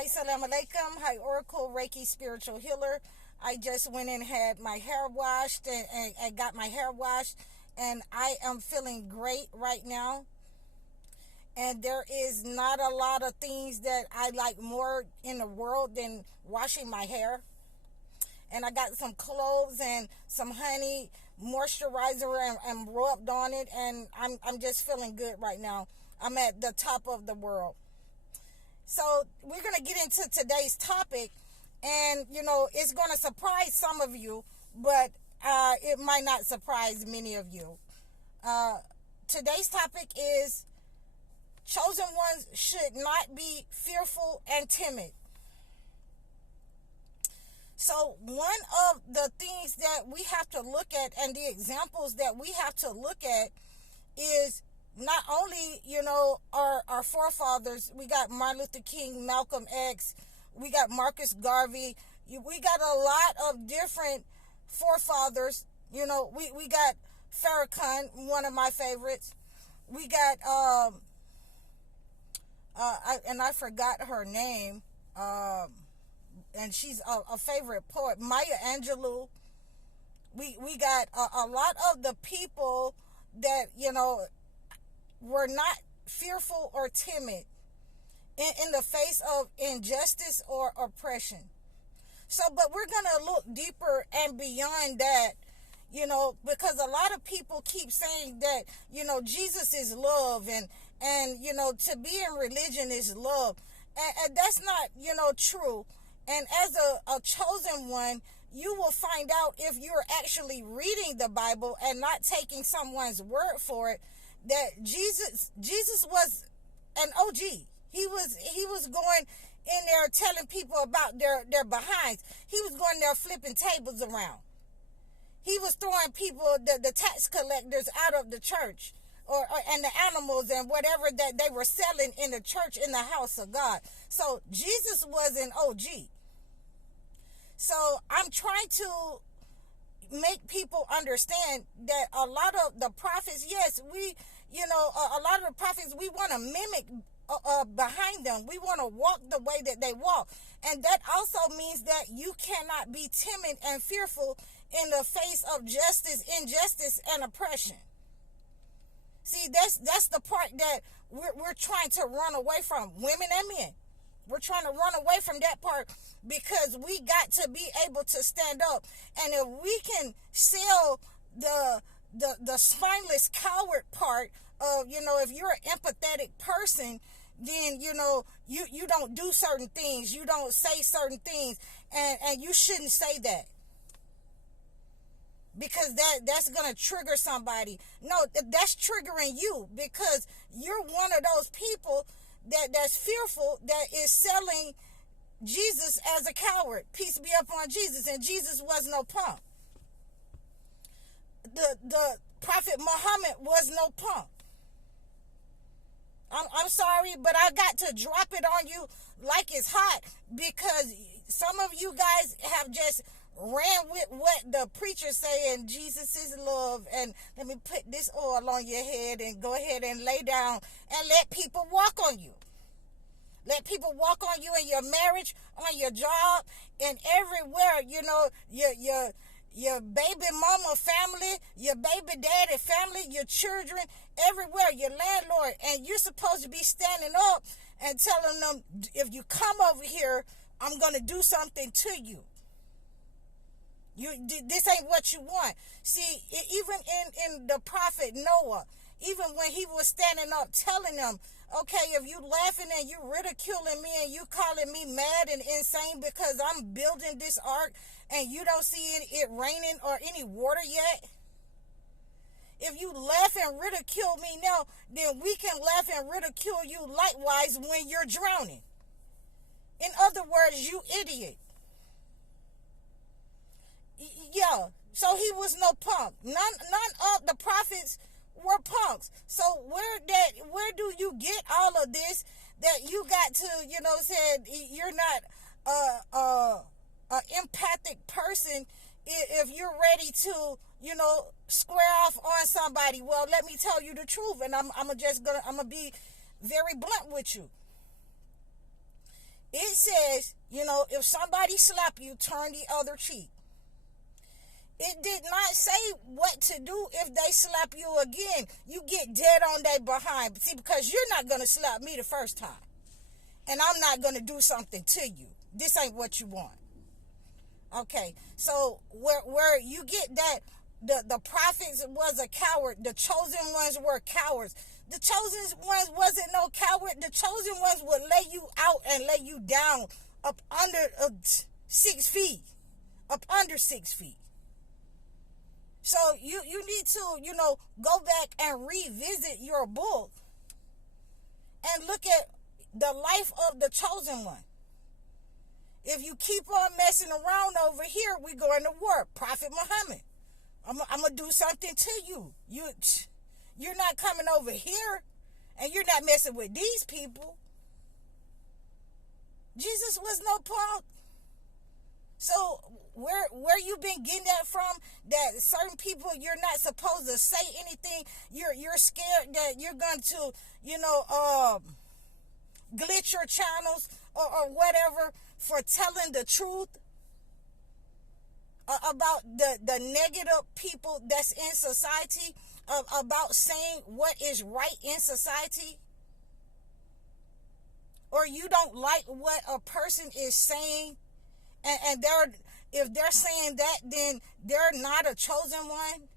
Assalamu alaikum. Hi, Oracle Reiki Spiritual Healer. I just went and had my hair washed and got my hair washed, and I am feeling great right now. And there is not a lot of things that I like more in the world than washing my hair. And I got some cloves and some honey moisturizer and rubbed on it, and I'm just feeling good right now. I'm at the top of the world. So we're going to get into today's topic, and it's going to surprise some of you, but it might not surprise many of you. Today's topic is chosen ones should not be fearful and timid. So one of the things that we have to look at, and the examples that we have to look at, is not only, our forefathers. We got Martin Luther King, Malcolm X, we got Marcus Garvey, we got a lot of different forefathers. We got Farrakhan, one of my favorites. We got, I forgot her name, and she's a favorite poet, Maya Angelou. We got a lot of the people that, were not fearful or timid in the face of injustice or oppression. So, but we're going to look deeper and beyond that, because a lot of people keep saying that, Jesus is love, and to be in religion is love. And that's not, true. And as a chosen one, you will find out, if you're actually reading the Bible and not taking someone's word for it, that Jesus was an OG. He was going in there telling people about their behinds. He was going there flipping tables around. He was throwing people, the tax collectors, out of the church, and the animals and whatever that they were selling in the church, in the house of God. So Jesus was an OG. So I'm trying to make people understand that a lot of the prophets, yes, a lot of the prophets, we want to mimic behind them. We want to walk the way that they walk. And that also means that you cannot be timid and fearful in the face of justice, injustice, and oppression. See, that's the part that we're trying to run away from, women and men. We're trying to run away from that part, because we got to be able to stand up. And if we can sell the spineless coward part of, if you're an empathetic person, then, you don't do certain things. You don't say certain things. And you shouldn't say that, because that's going to trigger somebody. No, that's triggering you, because you're one of those people that's fearful, that is selling Jesus as a coward. Peace be upon Jesus. And Jesus was no punk. The Prophet Muhammad was no punk. I'm sorry, but I got to drop it on you like it's hot, because some of you guys have just ran with what the preachers say, and Jesus is love, and let me put this oil on your head and go ahead and lay down and let people walk on you. Let people walk on you in your marriage, on your job, and everywhere. Your baby mama family, your baby daddy family, your children, everywhere, your landlord. And you're supposed to be standing up and telling them, if you come over here, I'm going to do something to you. This ain't what you want. See, even in the prophet Noah, even when he was standing up telling them, okay, if you laughing and you ridiculing me and you calling me mad and insane because I'm building this ark and you don't see it raining or any water yet, if you laugh and ridicule me now, then we can laugh and ridicule you likewise when you're drowning. In other words, you idiot. Yeah, so he was no punk. None of the prophets were punks. So where do you get all of this, that you got to, said you're not a empathic person if you're ready to, square off on somebody? Well, let me tell you the truth, and I'm gonna be very blunt with you. It says, if somebody slap you, turn the other cheek. It did not say what to do if they slap you again. You get dead on their behind. See, because you're not going to slap me the first time. And I'm not going to do something to you. This ain't what you want. Okay, so where you get that the prophets was a coward, the chosen ones were cowards. The chosen ones wasn't no coward. The chosen ones would lay you out and lay you down up under 6 feet. Up under 6 feet. So you need to, go back and revisit your book and look at the life of the chosen one. If you keep on messing around over here, we going to war. Prophet Muhammad, I'm going to do something to you. You're not coming over here, and you're not messing with these people. Jesus was no punk. So where you been getting that from, that certain people, you're not supposed to say anything, you're scared that you're going to, glitch your channels or whatever for telling the truth about the negative people that's in society, about saying what is right in society? Or you don't like what a person is saying, and if they're saying that, then they're not a chosen one?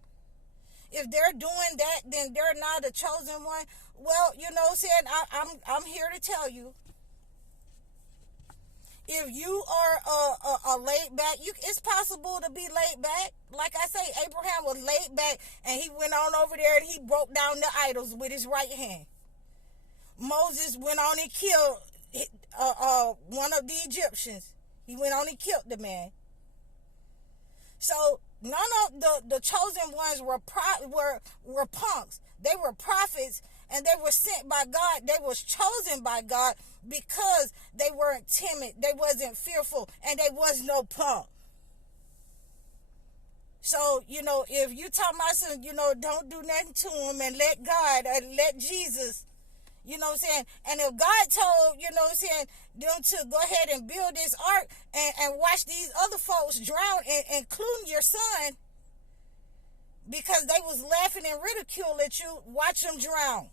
If they're doing that, then they're not a chosen one? Well, I'm here to tell you, if you are a laid back, it's possible to be laid back. Like I say, Abraham was laid back, and he went on over there and he broke down the idols with his right hand. Moses went on and killed one of the Egyptians. He went on and killed the man. So none of the chosen ones were punks. They were prophets, and they were sent by God. They was chosen by God because they weren't timid. They wasn't fearful, and they was no punk. So, if you tell my son, don't do nothing to him and let God, let Jesus, and if God told, them to go ahead and build this ark and watch these other folks drown, including your son, because they was laughing and ridicule at you, watch them drown.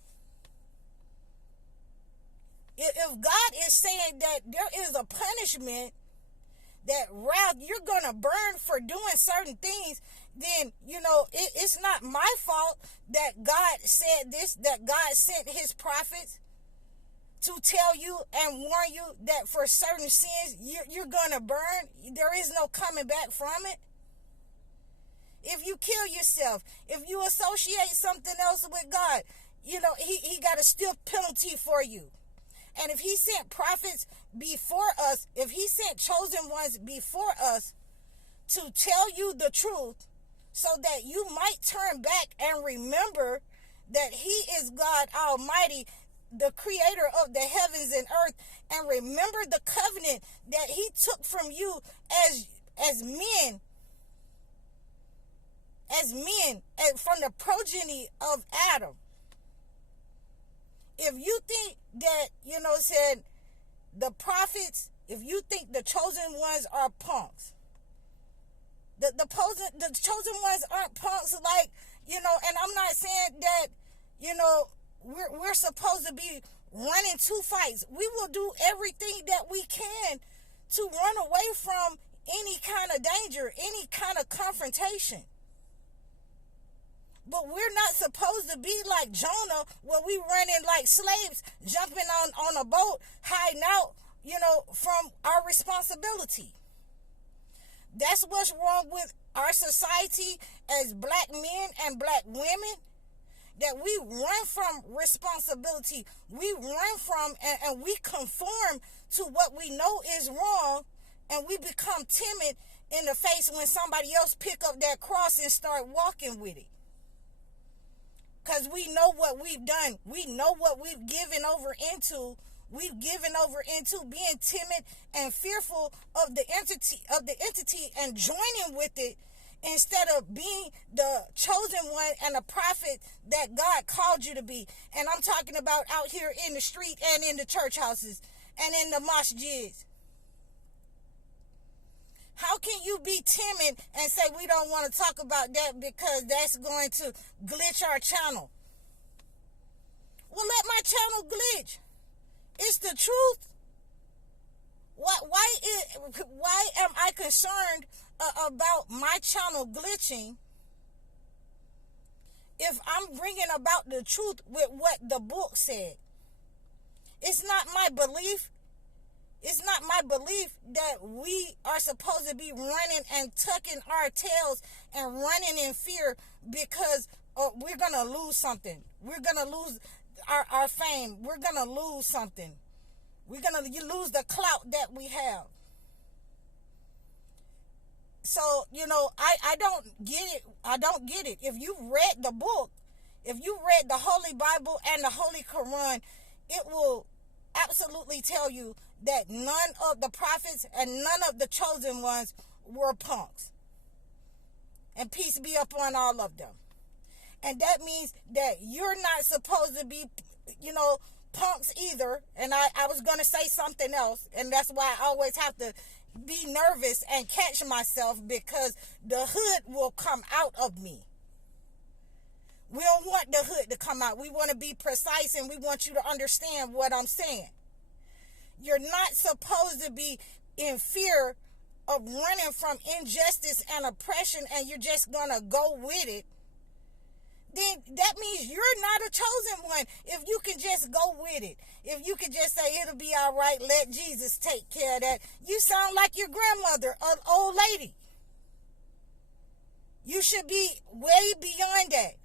If God is saying that there is a punishment, that wrath, you're going to burn for doing certain things, then, it's not my fault that God said this, that God sent his prophets to tell you and warn you that for certain sins, you're going to burn. There is no coming back from it. If you kill yourself, if you associate something else with God, he got a stiff penalty for you. And if he sent prophets before us, if he sent chosen ones before us to tell you the truth so that you might turn back and remember that he is God Almighty, the creator of the heavens and earth, and remember the covenant that he took from you as men, and from the progeny of Adam. If you think that, the prophets, if you think the chosen ones are punks, the chosen ones aren't punks, and I'm not saying that, we're supposed to be running two fights. We will do everything that we can to run away from any kind of danger, any kind of confrontation. But we're not supposed to be like Jonah, where we running like slaves, jumping on a boat, hiding out, from our responsibility. That's what's wrong with our society as black men and black women, that we run from responsibility. We run from and we conform to what we know is wrong, and we become timid in the face when somebody else pick up that cross and start walking with it. Because we know what we've done. We know what we've given over into. We've given over into being timid and fearful of the entity and joining with it, instead of being the chosen one and a prophet that God called you to be. And I'm talking about out here in the street and in the church houses and in the masjids. How can you be timid and say we don't want to talk about that because that's going to glitch our channel? Well, let my channel glitch. It's the truth. Why am I concerned about my channel glitching if I'm bringing about the truth with what the book said? It's not my belief. It's not my belief that we are supposed to be running and tucking our tails and running in fear because we're going to lose something. We're going to lose our fame. We're going to lose something. We're going to lose the clout that we have. So, I don't get it. I don't get it. If you read the book, if you read the Holy Bible and the Holy Quran, it will absolutely tell you that none of the prophets and none of the chosen ones were punks. And peace be upon all of them. And that means that you're not supposed to be, punks either. And I was going to say something else. And that's why I always have to be nervous and catch myself, because the hood will come out of me. We don't want the hood to come out. We want to be precise, and we want you to understand what I'm saying. You're not supposed to be in fear of running from injustice and oppression, and you're just going to go with it. Then that means you're not a chosen one. If you can just go with it, if you can just say it'll be all right, let Jesus take care of that. You sound like your grandmother, an old lady. You should be way beyond that.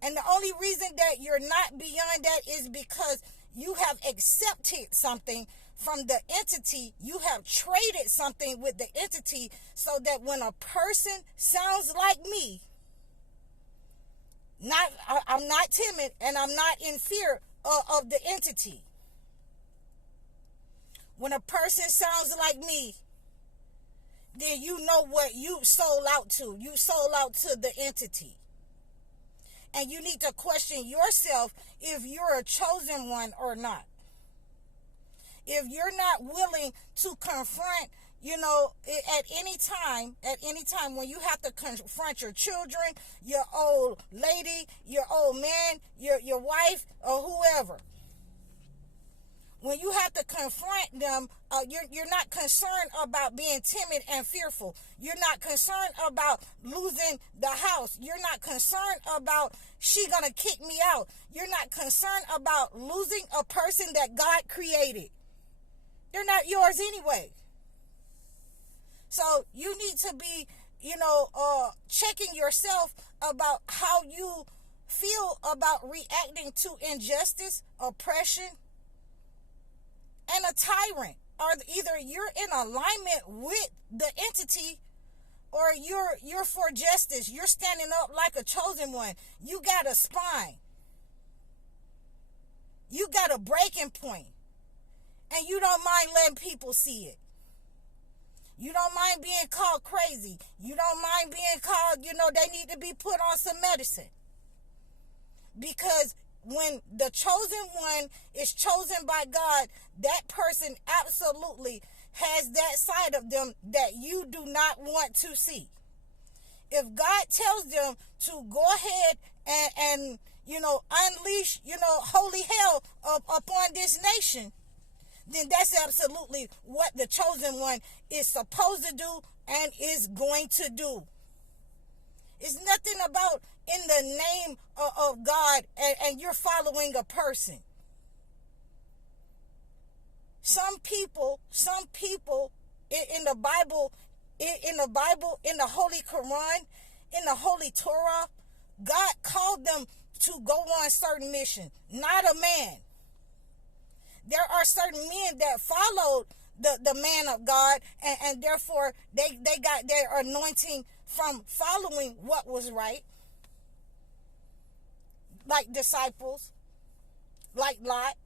And the only reason that you're not beyond that is because you have accepted something from the entity. You have traded something with the entity, so that when a person sounds like me, I'm not timid and I'm not in fear of the entity. When a person sounds like me, then you know what you sold out to. You sold out to the entity. And you need to question yourself if you're a chosen one or not. If you're not willing to confront, at any time when you have to confront your children, your old lady, your old man, your wife, or whoever. When you have to confront them, you're not concerned about being timid and fearful. You're not concerned about losing the house. You're not concerned about she gonna kick me out. You're not concerned about losing a person that God created. They're not yours anyway. So you need to be, checking yourself about how you feel about reacting to injustice, oppression, and a tyrant. Or either you're in alignment with the entity, or you're for justice. You're standing up like a chosen one. You got a spine. You got a breaking point. And you don't mind letting people see it. You don't mind being called crazy. You don't mind being called, they need to be put on some medicine. Because when the chosen one is chosen by God, that person absolutely has that side of them that you do not want to see. If God tells them to go ahead and unleash, holy hell upon this nation, then that's absolutely what the chosen one is supposed to do and is going to do. It's nothing about in the name of God and you're following a person. Some people in the Bible, in the Holy Quran, in the Holy Torah, God called them to go on certain missions, not a man. There are certain men that followed the man of God, and therefore they got their anointing from following what was right. Like disciples, like Lot.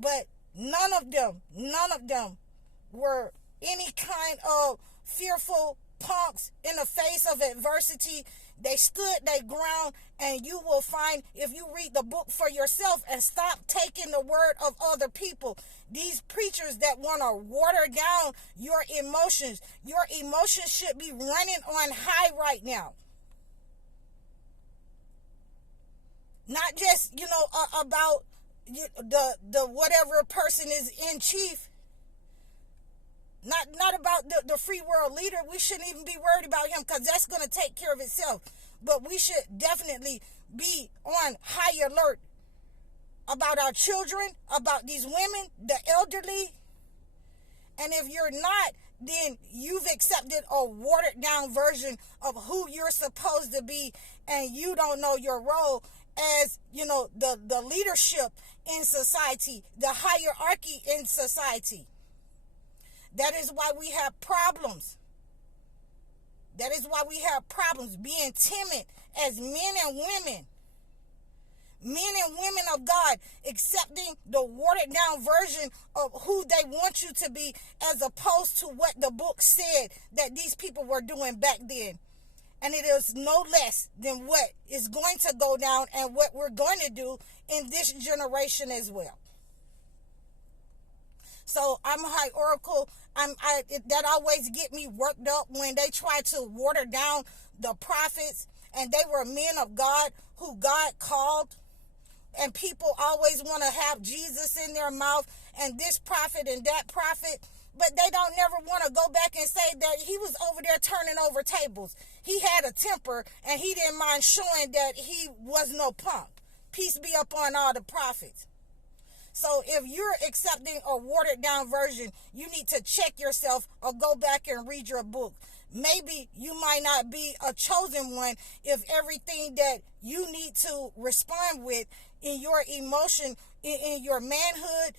But none of them were any kind of fearful punks in the face of adversity, They stood their ground, and you will find, if you read the book for yourself and stop taking the word of other people, these preachers that want to water down your emotions should be running on high right now. Not just, about the whatever person is in chief. Not about the free world leader. We shouldn't even be worried about him, because that's going to take care of itself. But we should definitely be on high alert about our children, about these women, the elderly. And if you're not, then you've accepted a watered down version of who you're supposed to be, and you don't know your role as, the leadership in society, the hierarchy in society. That is why we have problems. That is why we have problems being timid as men and women. Men and women of God accepting the watered down version of who they want you to be, as opposed to what the book said that these people were doing back then. And it is no less than what is going to go down and what we're going to do in this generation as well. So I'm high oracle. That always get me worked up when they try to water down the prophets, and they were men of God who God called. And people always want to have Jesus in their mouth, and this prophet and that prophet, but they don't never want to go back and say that he was over there turning over tables. He had a temper, and he didn't mind showing that he was no punk. Peace be upon all the prophets. So if you're accepting a watered down version, you need to check yourself or go back and read your book. Maybe you might not be a chosen one if everything that you need to respond with in your emotion, in your manhood,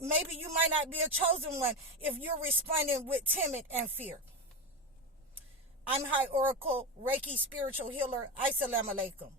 maybe you might not be a chosen one if you're responding with timid and fear. I'm High Oracle, Reiki spiritual healer. Assalamu alaikum.